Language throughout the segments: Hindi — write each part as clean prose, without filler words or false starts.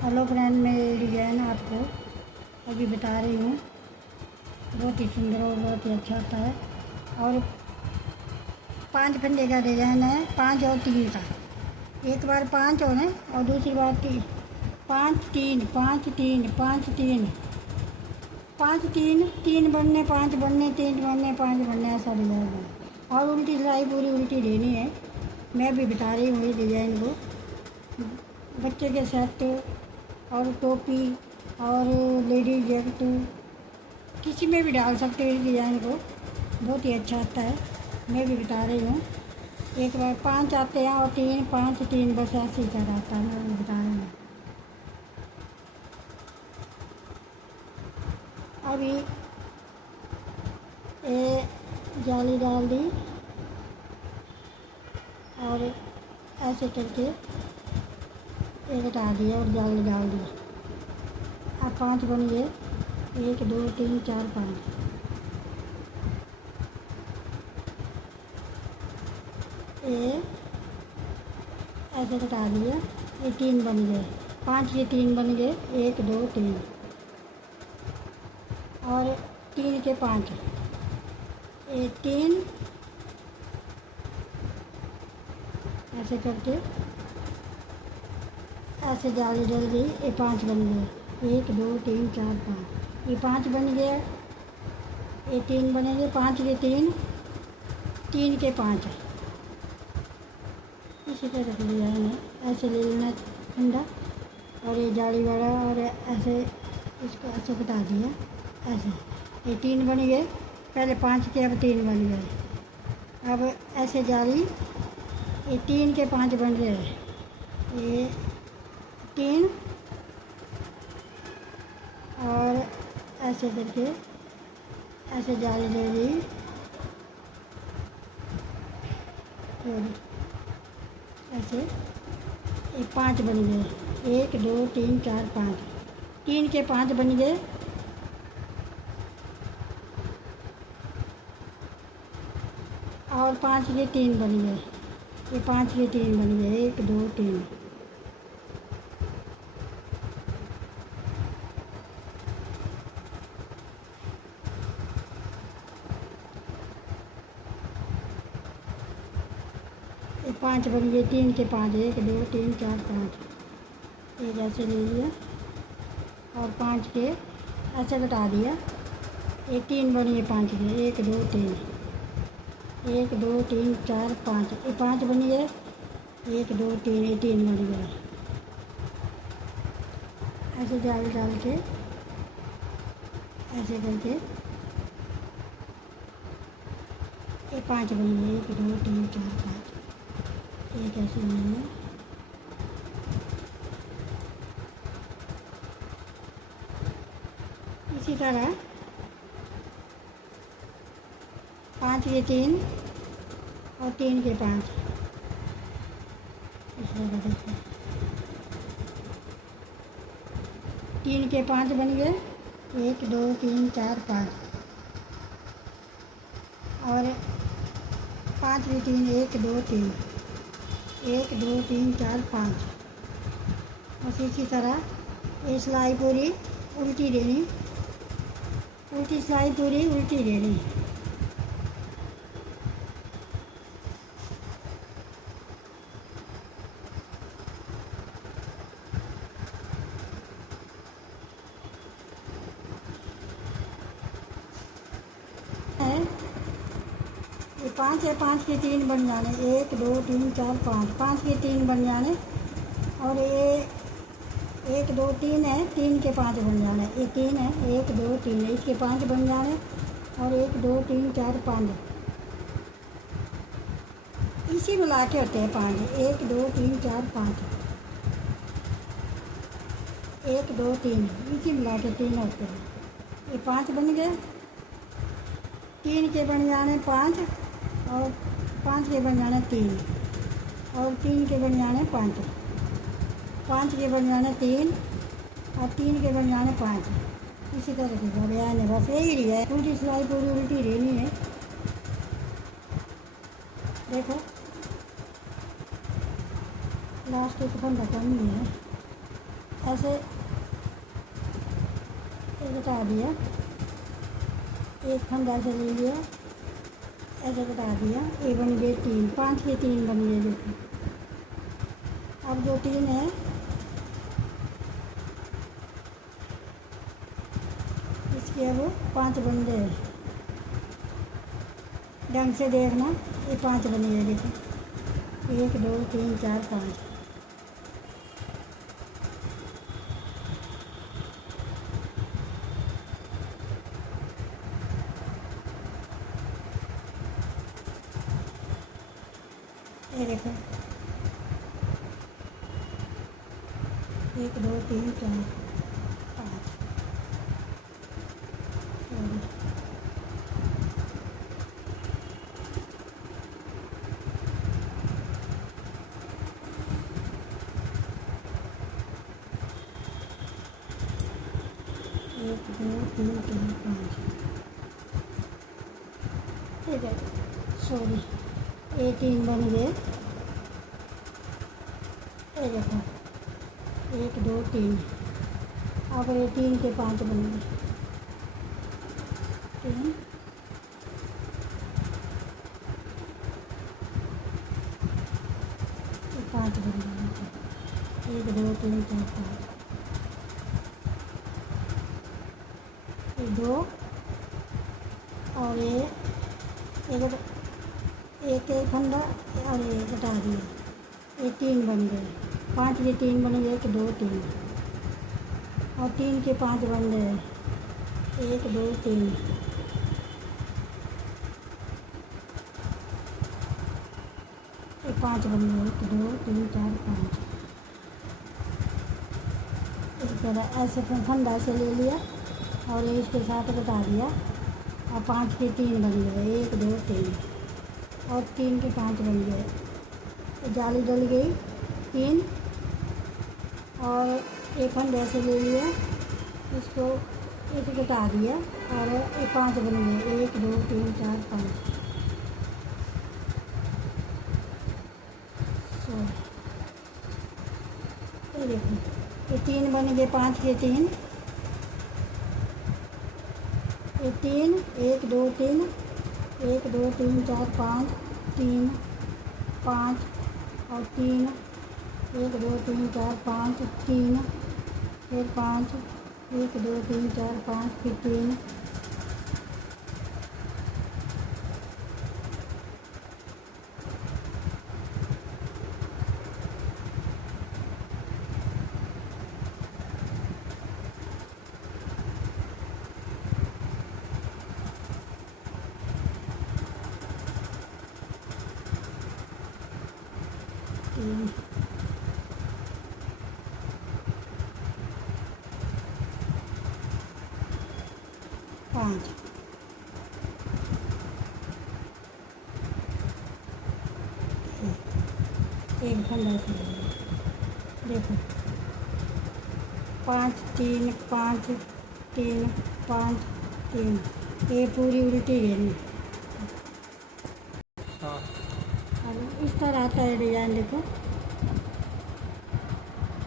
हेलो फ्रेंड, मैं ये डिज़ाइन आपको अभी बता रही हूँ। बहुत ही सुंदर और बहुत ही अच्छा होता है। और 5 फंदे का डिज़ाइन है, 5 और 3 का। एक बार 5 होने और दूसरी बार 3, 5 3 5 3 5 3 5 3 3 बनने, 5 बनने, 3 बनने, 5 बनने, ऐसा डिज़ाइन है। और उल्टी सिलाई पूरी उल्टी देनी है। मैं भी बता रही हूँ इस डिज़ाइन को। बच्चे के सेट और टोपी और लेडीज जैकेट किसी में भी डाल सकते हो इस डिज़ाइन को। बहुत ही अच्छा आता है। मैं भी बता रही हूँ। एक बार 5 आते हैं और 3 5 3 बस ऐसे ही कर आता है। मैं भी बता रही हूँ। अभी ये जाली डाल दी और ऐसे करके एक हटा दिया और जाली डाल दी। अब 5 बन गए, 1 2 3 4 5। ये ऐसे हटा दिया, ये 3 बन गए, 5 के 3 बन गए, 1 2 3 और 3 के 5, ये 3 ऐसे करके ऐसे जाली डल गई। ये 5 बन गए, 1 2 3 4 5। ये 5 बन गया, ये 3 बनेंगे, 5 के 3, 3 के 5। इसी तरह से डिजाइन है। ऐसे ले लेना फंदा और ये जाली वाला और ऐसे इसको ऐसे बता दिया। ऐसे ये 3 बन गए, पहले 5 थे अब 3 बन गए। अब ऐसे जाली, ये 3 के 5 बन रहे हैं। ये 3 और ऐसे करके ऐसे जाली दे दी। ऐसे ये 5 बन गए, 1 2 3 4 5। 3 के 5 बन गए और 5 के 3 बन गए। ये 5 के 3 बन गए, 1 2 3। ये 5 बन गए, 3 के 5, 1 2 3 4 5। एक ऐसे ले लिया और 5 के ऐसे घटा दिया। ये 3 बन गए, 5 के, 1 2 3, 1 2 3 4 5। ये 5 बन गए, 1 2 3, ये 3 बन गए। ऐसे जाल डाल के ऐसे करके ये 5 बन गए, 1 2 3 4 5। एक ऐसे नहीं है। इसी तरह 5 के 3 और 3 के 5। इस तरह देखिए 3 के 5 बन गए, 1 2 3 4 5 और 5 के 3, 1 2 3, 1 2 3 4 5। बस इसी तरह ये सिलाई पूरी उल्टी देनी, उल्टी सिलाई पूरी उल्टी देनी। ये 5 है, 5 के 3 बन जाने, 1 2 3 4 5, 5 के 3 बन जाने और ये 1 2 3 है, 3 के 5 बन जाने। ये 3 है, 1 2 3 है, इसके 5 बन जाने और 1 2 3 4 5। इसी मिला के होते हैं 5, 1 2 3 4 5, 1 2 3, इसी मिला के 3 होते हैं। ये 5 बन गए, 3 के बन जाने 5 और 5 के बन जाने 3 और 3 के बन जाने 5, 5 के बन जाने 3 और 3 के बन जाने 5। इसी तरह से बयान है। बस यही है, उल्टी सिलाई पूरी उल्टी रहनी है। देखो लास्ट एक फंदा कम ही है। ऐसे एक घटा दिया, एक फंदा ऐसे ले लिया, ऐसे घटा दिया, ये बन गए 3, 5 के 3 बन गए। देखो अब जो 3 है इसके अब 5 बन गए। ढंग से देखना, ये 5 बन गए। देखो 1 2 3 4 5। ये देखो 1 2 3 4 5। 1 2 3 4 5। ठीक है, सॉरी, ये 3 बन गए। ये देखो 1 2 3। अब ये 3 के 5 बन गए। 3 के 5 बन गए। 1 2 3 4 5। ये 2 और ये एक फंदा और ये घटा दिया, ये 3 बन गए। 5 के 3 बन गए, 1 2 3। और 3 के 5 बन गए, 1 2 3। ये 5 बन गए, 1 2 3 4 5। इस तरह ऐसे फंदा से ले लिया और ये इसके साथ घटा दिया और 5 के 3 बन गए, 1 2 3। और 3 के 5 बन गए। जाली डल गई 3 और एक फंदा ऐसे ले लिया, इसको एक घटा दिया और ये 5 बन गए, 1 2 3 4 5। ये देखो ये 3 बन गए, 5 के 3। ये 3 1 2 3 1 2 3 4 5 3 5 और 3 1 2 3 4 5 3 फिर 5 1 2 3 4 5 फिर 3। पाँच एक फंदा से देखो 5 3 5 3 5 3। ये पूरी उल्टी घेरनी। अब इस तरह आता है डिजाइन। देखो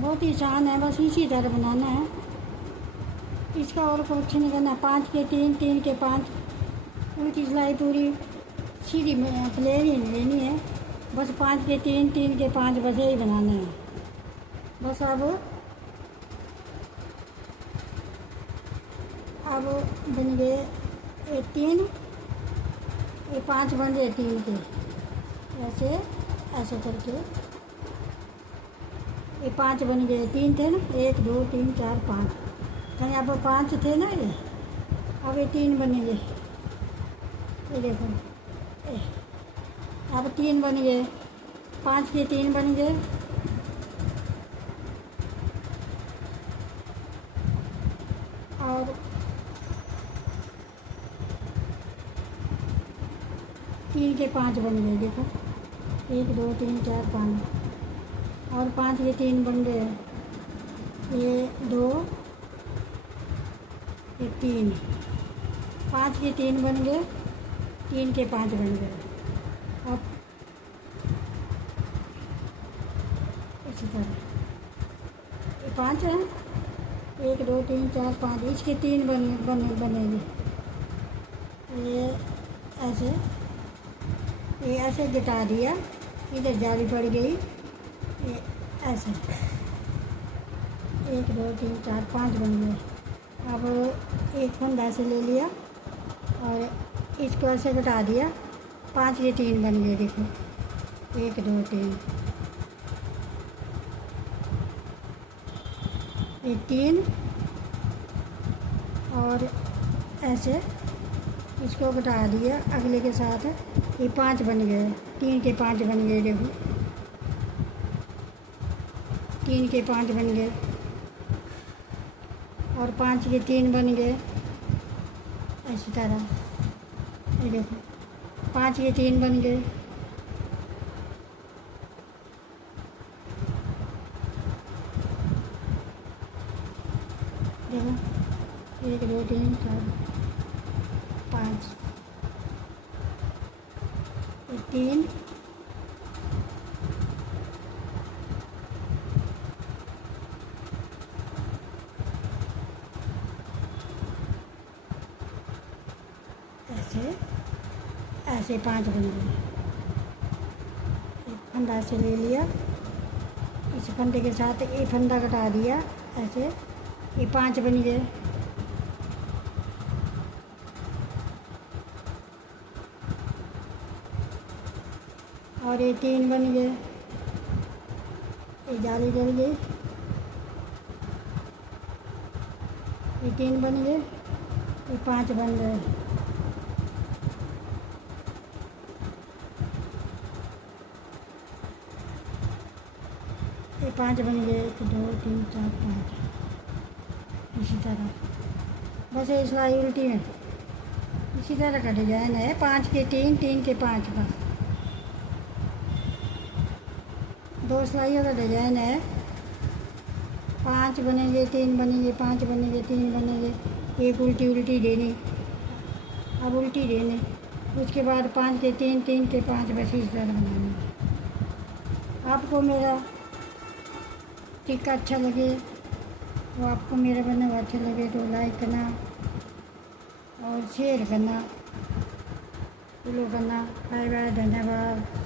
बहुत ही आसान है, बस इसी तरह बनाना है। इसका और कुछ नहीं करना। 5 के 3 3 के 5 उल्टी सिलाई पूरी सीधी में प्लेन ही लेनी है। बस 5 के 3 3 के 5 बस यही बनाना है। बस अब बन गए ये 3, ये 5 बन गए 3 के। ऐसे ऐसे करके ये 5 बन गए। 3 थे ना, 1 2 3 4 5। कहीं यहाँ पर 5 थे ना ये, अब ये 3 बनेंगे। ये देखो अब 3 बन गए। 5 के 3 बन गए और 3 के 5 बन गए। देखो 1 2 3 4 5 और 5 के 3 बन गए। ये 2 ये 3। 5 के 3 बन गए, 3 के 5 बन गए। अब इसी तरह 5 हैं, 1 2 3 4 5, इसके 3 बनेंगे। ये ऐसे गिटा दिया, इधर जाली पड़ गई, ये ऐसे 1 2 3 4 5 बन गए। अब एक फंदा से ले लिया और इसको ऐसे घटा दिया, 5 के 3 बन गए। देखो 1 2 3, ये 3 और ऐसे इसको घटा दिया अगले के साथ, ये 5 बन गए। 3 के 5 बन गए। देखो 3 के 5 बन गए और 5 के 3 बन गए। इसी तरह ये देखो 5 के 3 बन गए। देखो 1 2 3 4 5, 3 ऐसे 5 बन गए। एक फंदा से ले लिया, इस फंदे के साथ एक फंदा कटा दिया, ऐसे ये 5 बन गए। और ये 3 बन गए। ये जाली जल गई, ये 3 बन गए, ये 5 बन गए। ये 5 बन गए। 1 2 3 4 5, इसी तरह। बस ये सिलाई उल्टी है, इसी तरह का डिजाइन है। 5 के 3 3 के 5, बस 2 सिलाइयों का डिजाइन है। 5 बनेंगे, 3 बनेंगे, 5 बनेंगे, 3 बनेंगे। एक उल्टी उल्टी देनी, अब उल्टी देनी, उसके बाद 5 के 3 3 के 5, बस इस तरह बनानी। आपको मेरा टिक्का अच्छा लगे, तो आपको मेरा बना हुआ अच्छा लगे तो लाइक करना और शेयर करना, फॉलो करना। बाय बाय, धन्यवाद।